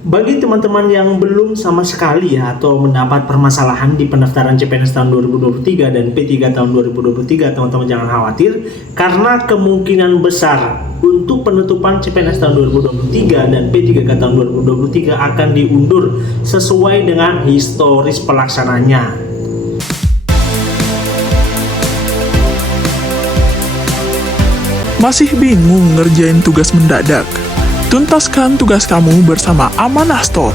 Bagi teman-teman yang belum sama sekali ya atau mendapat permasalahan di pendaftaran CPNS tahun 2023 dan P3 tahun 2023, teman-teman jangan khawatir karena kemungkinan besar untuk penutupan CPNS tahun 2023 dan P3K tahun 2023 akan diundur sesuai dengan historis pelaksananya. Masih bingung ngerjain tugas mendadak? Tuntaskan tugas kamu bersama Amanah Store.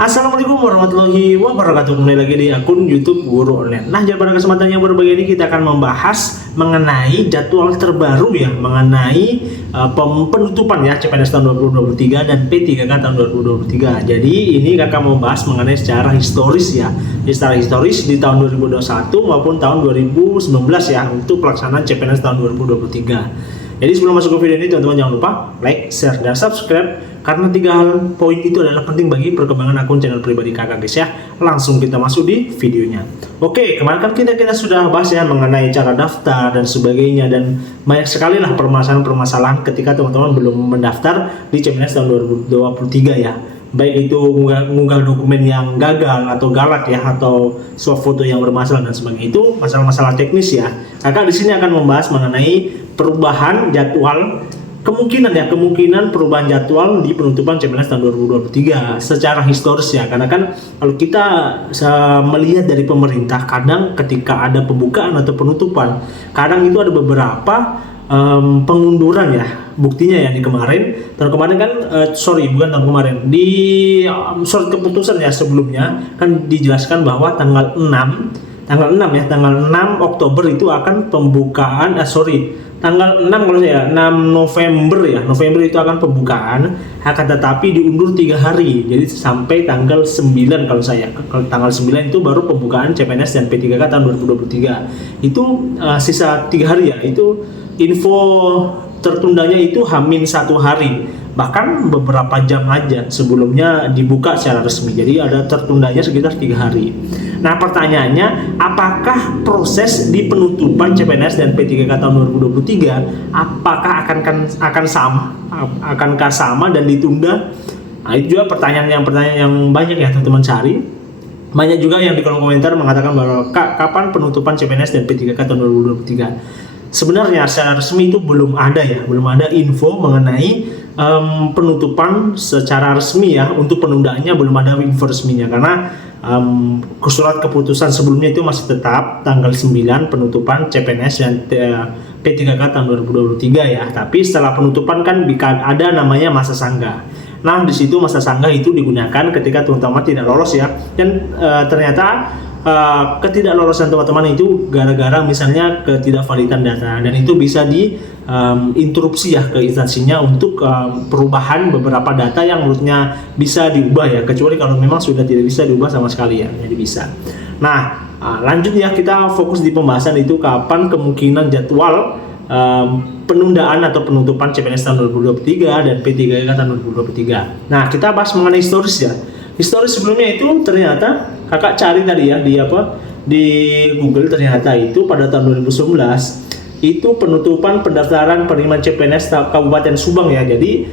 Assalamualaikum warahmatullahi wabarakatuh. Kembali lagi di akun YouTube Guru Online. Nah, pada kesempatan yang berbeda ini kita akan membahas mengenai jadwal terbaru ya, mengenai penutupan ya CPNS tahun 2023 dan P3K tahun 2023. Jadi ini kakak mau bahas mengenai secara historis ya, secara historis di tahun 2021 maupun tahun 2019 ya untuk pelaksanaan CPNS tahun 2023. Jadi sebelum masuk ke video ini, teman-teman jangan lupa like, share, dan subscribe karena 3 hal poin itu adalah penting bagi perkembangan akun channel pribadi kakak guys ya. Langsung kita masuk di videonya. Oke, kemarin kan kita sudah bahas ya mengenai cara daftar dan sebagainya, dan banyak sekali lah permasalahan-permasalahan ketika teman-teman belum mendaftar di CPNS tahun 2023 ya. Baik itu mengunggah dokumen yang gagal atau galak ya, atau swap foto yang bermasalah dan sebagainya, itu masalah-masalah teknis ya. Kakak di sini akan membahas mengenai perubahan jadwal, kemungkinan perubahan jadwal di penutupan CPNS tahun 2023 secara historis ya. Karena kan kalau kita melihat dari pemerintah, kadang ketika ada pembukaan atau penutupan, kadang itu ada beberapa pengunduran ya. Buktinya ya di tahun kemarin kan bukan tahun kemarin, di surat keputusan ya sebelumnya kan dijelaskan bahwa tanggal 6 Oktober itu akan pembukaan tanggal 6 kalau saya 6 November itu akan pembukaan, akan tetapi diundur 3 hari, jadi sampai tanggal 9 kalau saya. Kalau tanggal 9 itu baru pembukaan CPNS dan P3K tahun 2023. Itu sisa 3 hari ya. Itu info tertundanya itu -1 hari, bahkan beberapa jam aja sebelumnya dibuka secara resmi. Jadi ada tertundanya sekitar 3 hari. Nah, pertanyaannya, apakah proses di penutupan CPNS dan P3K tahun 2023 apakah akankah sama dan ditunda? Nah, itu juga pertanyaan yang banyak ya teman-teman cari. Banyak juga yang di kolom komentar mengatakan bahwa kapan penutupan CPNS dan P3K tahun 2023. Sebenarnya secara resmi itu belum ada info mengenai penutupan secara resmi ya. Untuk penundaannya belum ada info resminya, karena surat keputusan sebelumnya itu masih tetap tanggal 9 penutupan CPNS dan P3K tahun 2023 ya. Tapi setelah penutupan kan ada namanya masa sanggah. Nah, di situ masa sanggah itu digunakan ketika teman-teman tidak lolos ya, dan ternyata ketidaklolosan teman-teman itu gara-gara misalnya ketidakvalidan data, dan itu bisa diinterupsi ya ke instansinya untuk perubahan beberapa data yang menurutnya bisa diubah ya, kecuali kalau memang sudah tidak bisa diubah sama sekali ya, jadi bisa. Nah, lanjut ya, kita fokus di pembahasan itu kapan kemungkinan jadwal penundaan atau penutupan CPNS tahun 2023 dan P3K tahun 2023. Nah, kita bahas mengenai historis ya. Historis sebelumnya itu ternyata kakak cari tadi ya di Google, ternyata itu pada tahun 2019 itu penutupan pendaftaran penerimaan CPNS Kabupaten Subang ya. Jadi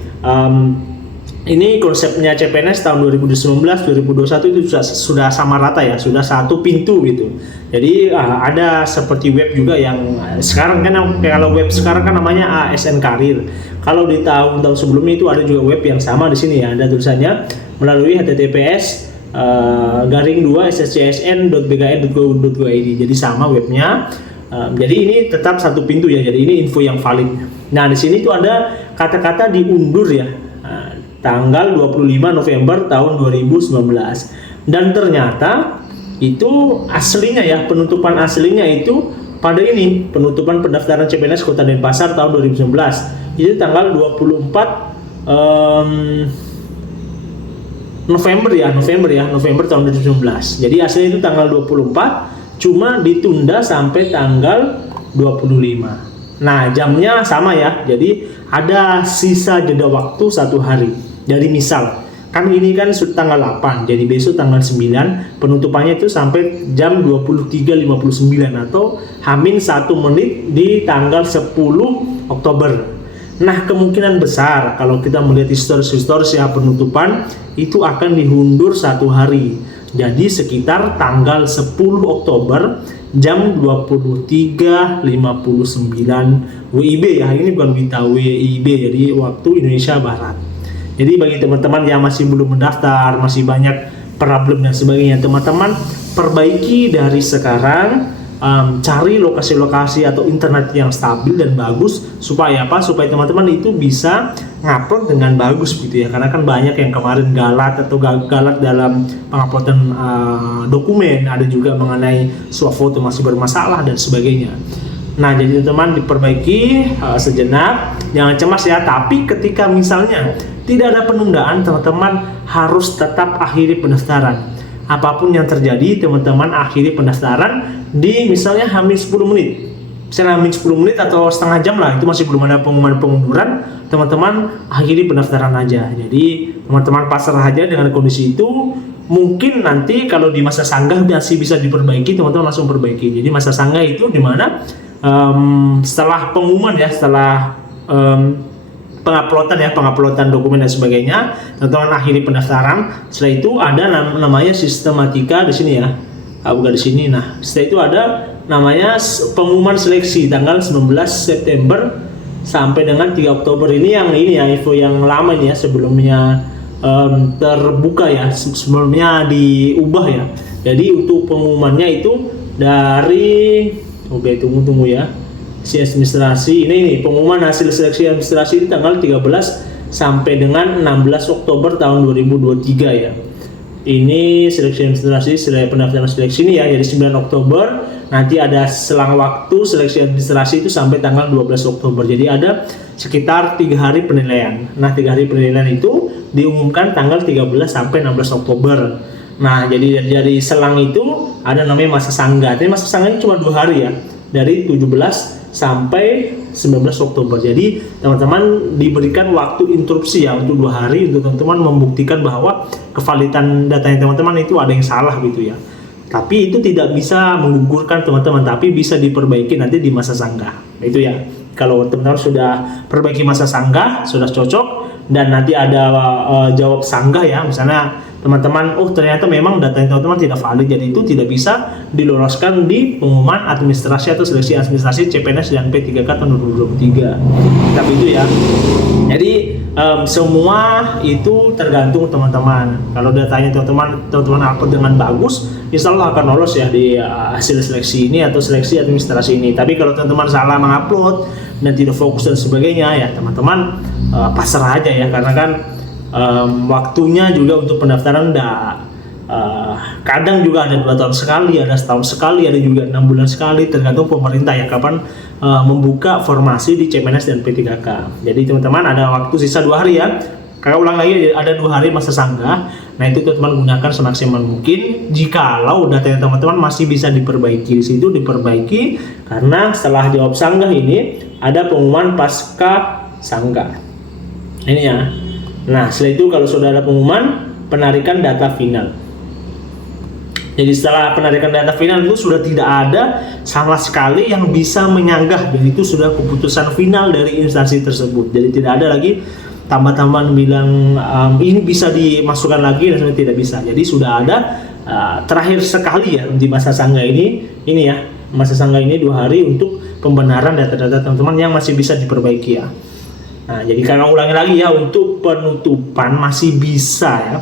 ini konsepnya CPNS tahun 2019 2021 itu sudah sama rata ya, sudah satu pintu gitu. Jadi ada seperti web juga yang sekarang kan, kalau web sekarang kan namanya ASN Karir. Kalau di tahun-tahun sebelumnya itu ada juga web yang sama di sini ya, ada tulisannya melalui https://2sscsn.bkn.go.id. Jadi sama webnya. Jadi ini tetap satu pintu ya. Jadi ini info yang valid. Nah, di sini tuh ada kata-kata diundur ya. Tanggal 25 November tahun 2019. Dan ternyata itu aslinya ya, penutupan aslinya itu pada ini, penutupan pendaftaran CPNS Kota Denpasar tahun 2019. Itu tanggal 24 November tahun 2019. Jadi aslinya itu tanggal 24, cuma ditunda sampai tanggal 25. Nah, jamnya sama ya. Jadi ada sisa jeda waktu 1 hari. Jadi misal kan ini kan tanggal 8, jadi besok tanggal 9 penutupannya itu sampai jam 23.59 atau -1 menit di tanggal 10 Oktober. Nah, kemungkinan besar kalau kita melihat historis ya penutupan itu akan diundur 1 hari. Jadi sekitar tanggal 10 Oktober jam 23.59 WIB ya. Ini bukan WIB, jadi waktu Indonesia Barat. Jadi bagi teman-teman yang masih belum mendaftar, masih banyak problem dan sebagainya, teman-teman perbaiki dari sekarang. Cari lokasi-lokasi atau internet yang stabil dan bagus supaya apa? Supaya teman-teman itu bisa ngupload dengan bagus gitu ya. Karena kan banyak yang kemarin galat dalam penguploadan dokumen, ada juga mengenai swafoto masih bermasalah dan sebagainya. Nah, jadi teman-teman diperbaiki sejenak, jangan cemas ya. Tapi ketika misalnya tidak ada penundaan, teman-teman harus tetap akhiri pendaftaran. Apapun yang terjadi, teman-teman akhiri pendaftaran di misalnya hamin 10 menit. Misalnya hamin 10 menit atau setengah jam lah, itu masih belum ada pengumuman pengunduran, teman-teman akhiri pendaftaran aja. Jadi teman-teman pasrah aja dengan kondisi itu. Mungkin nanti kalau di masa sanggah masih bisa diperbaiki, teman-teman langsung perbaiki. Jadi masa sanggah itu dimana setelah pengumuman ya, setelah penguploadan dokumen dan sebagainya, teman-teman akhiri pendaftaran. Setelah itu ada namanya sistematika di sini ya, bukan di sini. Nah, setelah itu ada namanya pengumuman seleksi tanggal 19 September sampai dengan 3 Oktober. Ini ya info yang lama ini ya, sebelumnya terbuka ya, sebelumnya diubah ya. Jadi untuk pengumumannya itu dari tunggu ya. Administrasi ini pengumuman hasil seleksi administrasi ini tanggal 13 sampai dengan 16 Oktober tahun 2023 ya. Ini seleksi administrasi, pendaftaran seleksi ini ya, jadi 9 Oktober. Nanti ada selang waktu seleksi administrasi itu sampai tanggal 12 Oktober. Jadi ada sekitar 3 hari penilaian. Nah, 3 hari penilaian itu diumumkan tanggal 13 sampai 16 Oktober. Nah, jadi dari selang itu ada namanya masa sanggah. Tapi masa sanggah ini cuma 2 hari ya, dari 17 sampai 19 Oktober. Jadi teman-teman diberikan waktu interupsi ya untuk 2 hari untuk teman-teman membuktikan bahwa kevalidan datanya teman-teman itu ada yang salah gitu ya. Tapi itu tidak bisa menggugurkan teman-teman, tapi bisa diperbaiki nanti di masa sanggah. Itu ya. Kalau teman-teman sudah perbaiki masa sanggah, sudah cocok, dan nanti ada jawab sanggah ya, misalnya teman-teman, ternyata memang data teman-teman tidak valid, jadi itu tidak bisa diloloskan di pengumuman administrasi atau seleksi administrasi CPNS dan P3K tahun 2023. Tapi itu ya. Jadi semua itu tergantung teman-teman. Kalau datanya teman-teman upload dengan bagus, insya Allah akan lolos ya di hasil seleksi ini atau seleksi administrasi ini. Tapi kalau teman-teman salah mengupload dan tidak fokus dan sebagainya, ya teman-teman pasrah aja ya, karena kan waktunya juga untuk pendaftaran kadang juga ada 2 tahun sekali, ada setahun sekali, ada juga 6 bulan sekali, tergantung pemerintah ya kapan membuka formasi di CPNS dan P3K. Jadi teman-teman ada waktu sisa 2 hari ya. Kalau ulang lagi ada 2 hari masa sanggah. Nah, itu teman-teman gunakan semaksimal mungkin. Jikalau data teman-teman masih bisa diperbaiki, di situ diperbaiki, karena setelah jawab sanggah ini ada pengumuman pasca sanggah. Ini ya. Nah, setelah itu kalau sudah ada pengumuman penarikan data final. Jadi setelah penarikan data final itu sudah tidak ada sama sekali yang bisa menyanggah, dan itu sudah keputusan final dari instansi tersebut. Jadi tidak ada lagi tambah-tambahan bilang ini bisa dimasukkan lagi dan tidak bisa. Jadi sudah ada terakhir sekali ya di masa sanggah ini ya, masa sanggah ini 2 hari untuk pembenaran data-data teman-teman yang masih bisa diperbaiki ya. Nah, jadi karena ulangi lagi ya, untuk penutupan masih bisa ya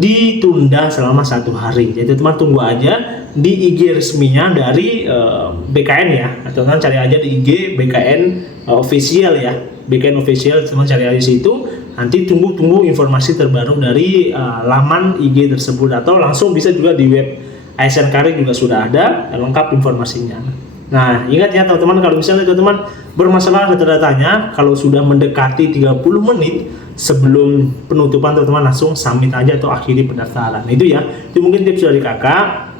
ditunda selama 1 hari. Jadi teman tunggu aja di IG resminya dari BKN ya, atau teman cari aja di IG BKN official ya, BKN official, teman cari aja di situ. Nanti tunggu informasi terbaru dari laman IG tersebut, atau langsung bisa juga di web ASN Karir juga sudah ada lengkap informasinya. Nah, ingat ya teman-teman, kalau misalnya teman-teman bermasalah data-datanya, kalau sudah mendekati 30 menit sebelum penutupan, teman-teman langsung submit aja atau akhiri pendaftaran. Itu ya, itu mungkin tips dari kakak.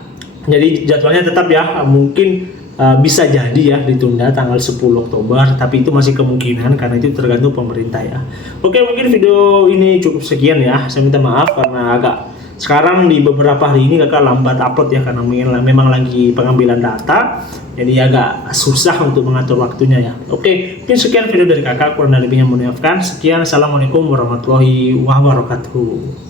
Jadi jadwalnya tetap ya, mungkin bisa jadi ya ditunda tanggal 10 Oktober, tapi itu masih kemungkinan karena itu tergantung pemerintah ya. Oke, mungkin video ini cukup sekian ya. Saya minta maaf karena agak Sekarang di beberapa hari ini kakak lambat upload ya karena memang lagi pengambilan data, jadi agak susah untuk mengatur waktunya ya. Oke, mungkin sekian video dari kakak, kurang lebihnya mohon maafkan. Sekian, assalamualaikum warahmatullahi wabarakatuh.